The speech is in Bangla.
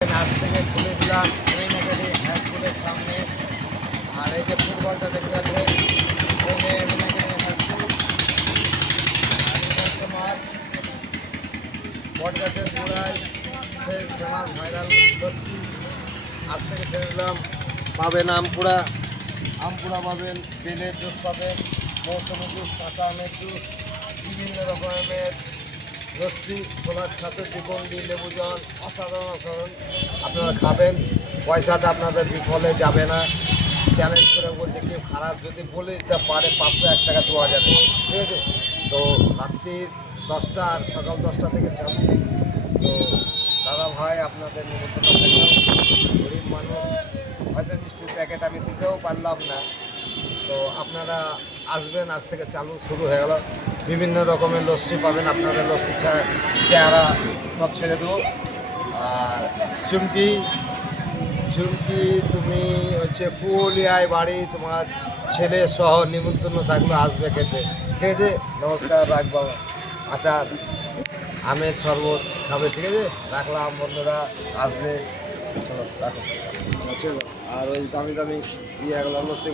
আজ থেকে খুলে দিলাম এমএনএকাডি হাই স্কুলের সামনে। আর এই যে ফুটবলটা দেখতে পাচ্ছেন, এই যে এমএনএকাডি হাই স্কুল। আর বটগাছের গোড়ায় সেই ফেমাস ভাইরাল লস্যি আজ থেকে ছেড়ে দিলাম। পাবেন আমপুরা পাবেন, বেলের জুস পাবেন, মৌসুমি জুস, কাঁচা আমের জুস, বিভিন্ন রকমের লস্যি, ছোলার সাথে চিকন্ডি, লেবু জল, অসাধারণ আপনারা খাবেন। পয়সাটা আপনাদের বিফলে যাবে না। চ্যালেঞ্জ করে বলছে, কেউ খারাপ যদি বলে দিতে পারে 501 টাকা 2000, ঠিক আছে? তো রাত্রি 10টা আর সকাল 10টা থেকে চালু। তো দাদা ভাই আপনাদের নিমন্ত্রণ থাকলেও, গরিব মানুষ হয়তো মিষ্টির প্যাকেট আমি দিতেও পারলাম না। তো আপনারা আসবেন, আজ থেকে চালু শুরু হয়ে গেল। বিভিন্ন রকমের লস্যি পাবেন, আপনাদের লস্যি চেহারা সব ছেড়ে দেবো। আর চুমকি তুমি হচ্ছে পুরুলিয়ায় বাড়ি, তোমার ছেলে সহ নিমন্ত্রণ থাকলে আসবে খেতে, ঠিক আছে? নমস্কার, রাখবো। আচার, আমের শরবত খাবে, ঠিক আছে? রাখলাম, বন্ধুরা আসবে, চলো রাখো। আর ওই দামি ইয়ে গেলো লস্যি।